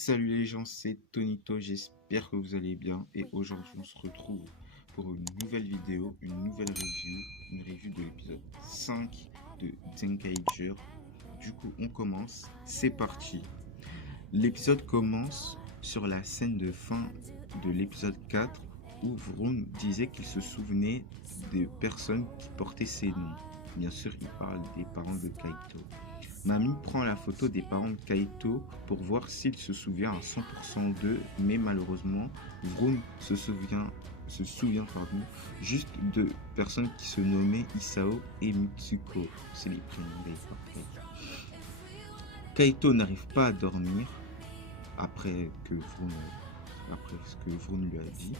Salut les gens, c'est Tonito, j'espère que vous allez bien et aujourd'hui on se retrouve pour une nouvelle vidéo, une review de l'épisode 5 de Zenkaiger. Du coup on commence, c'est parti. L'épisode commence sur la scène de fin de l'épisode 4 où Vroon disait qu'il se souvenait des personnes qui portaient ses noms. Bien sûr il parle des parents de Kaito. Mamie prend la photo des parents de Kaito pour voir s'il se souvient à 100% d'eux, mais malheureusement, Vroon se souvient juste de personnes qui se nommaient Isao et Mitsuko. C'est les prénoms des parents. Kaito n'arrive pas à dormir après ce que Vroon lui a dit.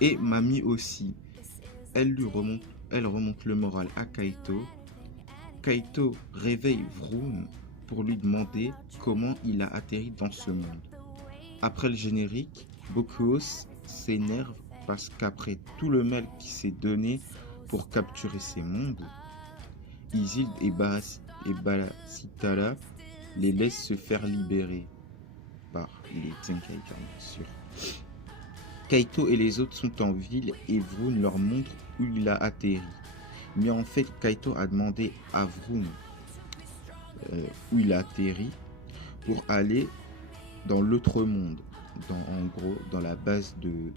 Et Mamie aussi. Elle remonte le moral à Kaito. Kaito réveille Vroon pour lui demander comment il a atterri dans ce monde. Après le générique, Bokuo s'énerve parce qu'après tout le mal qu'il s'est donné pour capturer ces mondes, Isilde et Balasitala les laissent se faire libérer par les Zenkaiger, bien sûr. Kaito et les autres sont en ville et Vroon leur montre où il a atterri. Mais en fait, Kaito a demandé à Vroon où il a atterri pour aller dans l'autre monde, en gros dans la base de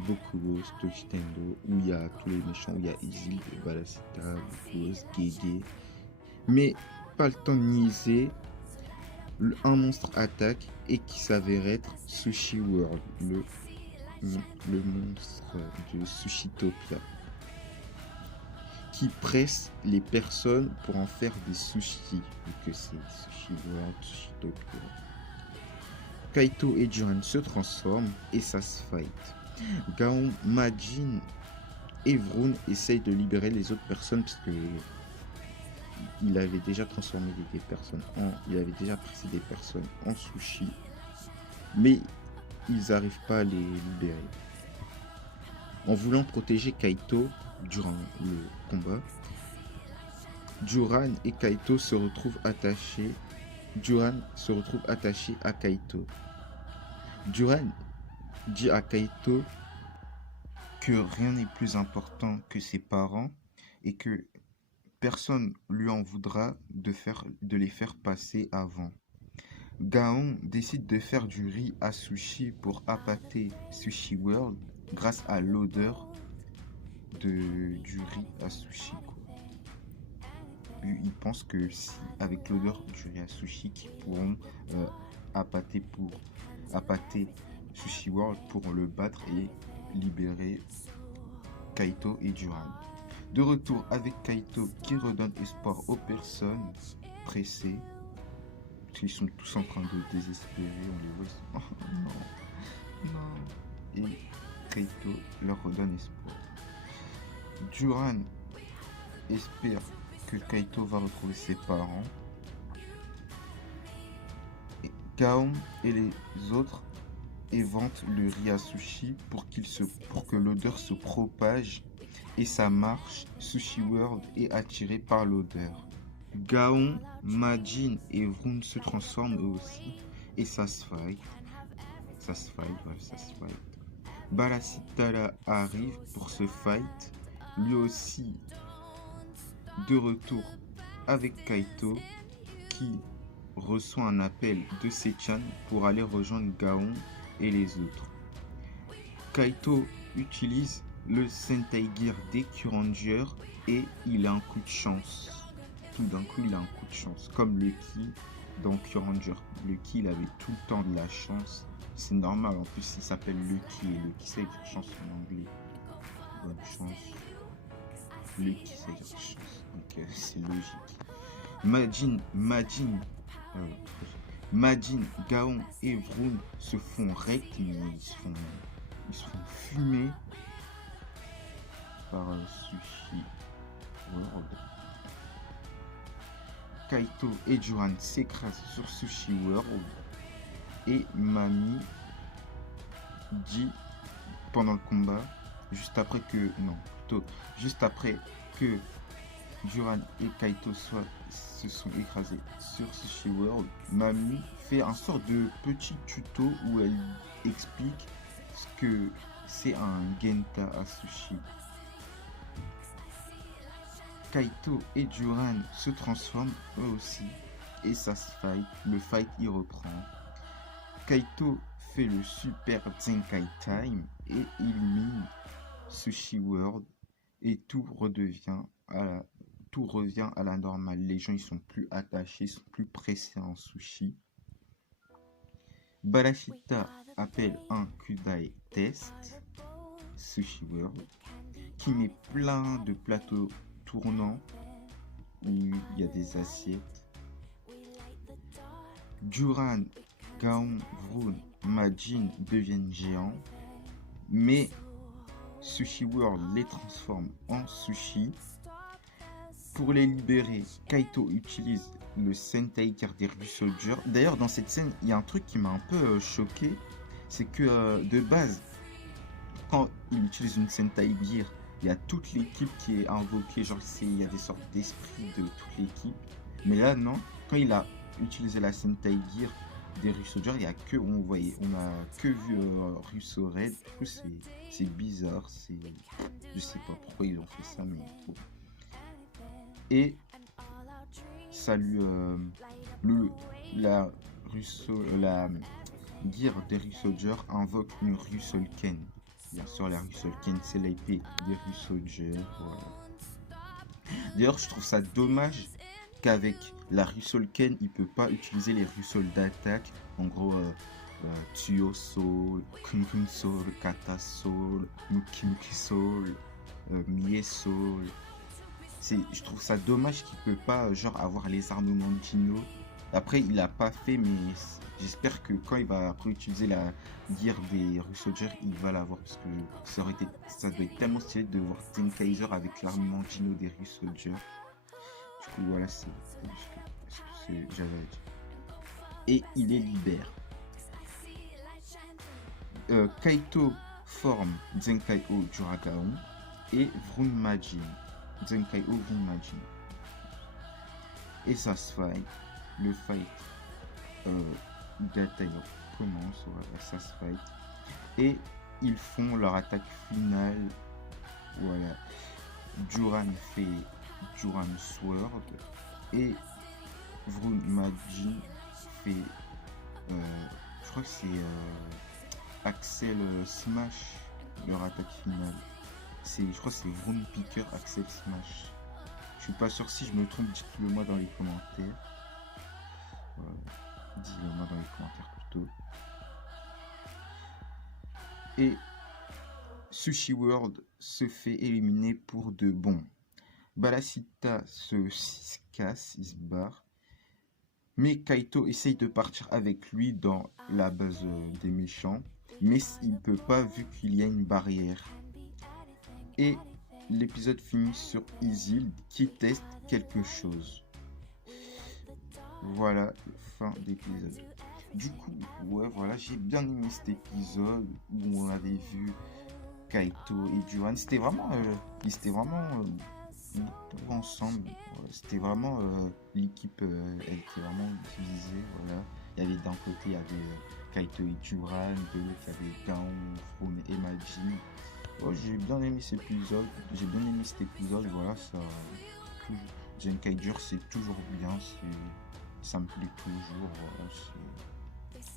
Bokuo, Stochitendo, où il y a tous les méchants, où il y a Isilde, Balasita, Bokuo, Gege. Mais pas le temps de niaiser, un monstre attaque et qui s'avère être Sushi World, le monstre de Sushitopia, qui presse les personnes pour en faire des sushis, vu que c'est Sushi World, Sushitopia. Kaito et Juran se transforment et ça se fight. Gaon, Majin et Vroon essayent de libérer les autres personnes parce que il avait déjà transformé des personnes il avait déjà pressé des personnes en sushi, mais ils n'arrivent pas à les libérer. En voulant protéger Kaito durant le combat, Juran et Kaito se retrouvent attachés. Juran se retrouve attaché à Kaito. Juran dit à Kaito que rien n'est plus important que ses parents et que personne lui en voudra de les faire passer avant. Gaon décide de faire du riz à sushi pour appâter Sushi World grâce à l'odeur du riz à sushi. Il pense que si, avec l'odeur du riz à sushi, qu'ils pourront appâter Sushi World pour le battre et libérer Kaito et Juran. De retour avec Kaito qui redonne espoir aux personnes pressées. Ils sont tous en train de désespérer, on les voit. Oh non. Et Kaito leur redonne espoir. Juran espère que Kaito va retrouver ses parents. Et Gaon et les autres éventent le riz à sushi pour que l'odeur se propage. Et ça marche, Sushi World est attiré par l'odeur. Gaon, Majin et Vroon se transforment eux aussi. Et ça se fight. Balasitala arrive pour ce fight. Lui aussi, de retour avec Kaito, qui reçoit un appel de Sechan pour aller rejoindre Gaon et les autres. Kaito utilise le Sentai Gear des Q-Rangers et il a un coup de chance. Tout d'un coup, il a un coup de chance. Comme Lucky dans Q-Ranger. Lucky, il avait tout le temps de la chance. C'est normal, en plus, il s'appelle Lucky. Et Lucky, c'est dire chance en anglais. Bonne chance. Lucky, c'est dire chance. Donc, c'est logique. Majin, Gaon et Vroon se font wreck, mais ils se font fumer par Sushi World. Kaito et Juran s'écrasent sur Sushi World et Mamie dit pendant le combat, juste après que Juran et Kaito soient se sont écrasés sur Sushi World, Mamie fait un sort de petit tuto où elle explique ce que c'est un Genta à sushi. Kaito et Duran se transforment eux aussi et ça se fight. Le fight y reprend. Kaito fait le super Zenkai Time et illumine Sushi World et tout revient à la normale. Les gens ils sont plus attachés, ils sont plus pressés en sushi. Barashita appelle un Kudai Test Sushi World qui met plein de plateaux tournants où il y a des assiettes. Duran, Gaon, Vroon, Majin deviennent géants, mais Sushi World les transforme en sushi. Pour les libérer, Kaito utilise le Sentai Gear des Ryusoulgers. D'ailleurs, dans cette scène, il y a un truc qui m'a un peu choqué, c'est que de base, quand il utilise une Sentai Gear, il y a toute l'équipe qui est invoquée, genre il y a des sortes d'esprits de toute l'équipe. Mais là, non, quand il a utilisé la Sentai Gear des Ryusoulgers, il y a que on a que vu Russo Red. Du coup, c'est bizarre, je sais pas pourquoi ils ont fait ça, mais bon. Et ça lui la Gear des Ryusoulgers invoque une Ryusoulken. Bien sûr, la Ryusoulken, c'est l'épée des Ryusoulgers. Voilà. D'ailleurs, je trouve ça dommage qu'avec la Ryusoulken, il peut pas utiliser les Ryusoul d'attaque. En gros, Tsuyo Soul, Kun Kun Soul, Kata Soul, Muki Muki Soul, Mie Soul. Je trouve ça dommage qu'il peut pas genre avoir les armements de Dino. Après, il l'a pas fait, mais j'espère que quand il va réutiliser la gear des Ryusoulgers, il va l'avoir parce que ça doit être tellement stylé de voir Zenkaiser avec l'armement Dino des Ryusoulgers. Du coup, voilà, c'est ce que j'avais à dire. Et il les libère. Kaito forme Zenkai-O Duragaon et Vroon Majin. Zenkai-O Vroon Majin. Et ça se fight. Le fight d'ailleurs commence. Voilà, ça se fight. Et ils font leur attaque finale. Voilà. Duran fait Duran Sword. Et Vroon Majin fait. Je crois que c'est Axel Smash, leur attaque finale. Je crois que c'est Vroon Picker Axel Smash. Je suis pas sûr, si je me trompe, dites-le moi dans les commentaires. Dites-le moi dans les commentaires plutôt. Et Sushi World se fait éliminer pour de bon. Barashita se casse, il se barre. Mais Kaito essaye de partir avec lui dans la base des méchants. Mais il ne peut pas vu qu'il y a une barrière. Et l'épisode finit sur Isilde qui teste quelque chose. Voilà, fin d'épisode. Du coup, ouais, voilà, j'ai bien aimé cet épisode où on avait vu Kaito et Duran. C'était vraiment, ils étaient vraiment tout ensemble. C'était vraiment l'équipe, elle était vraiment divisée. Voilà, il y avait d'un côté, il y avait Kaito et Duran, de l'autre, il y avait Gaon, Vroon et Majin. Ouais, j'ai bien aimé cet épisode. Voilà, ça. Zenkaiger, c'est toujours bien. Ça me plaît toujours.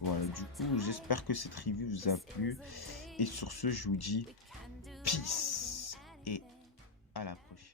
Voilà, du coup, j'espère que cette review vous a plu. Et sur ce, je vous dis peace et à la prochaine.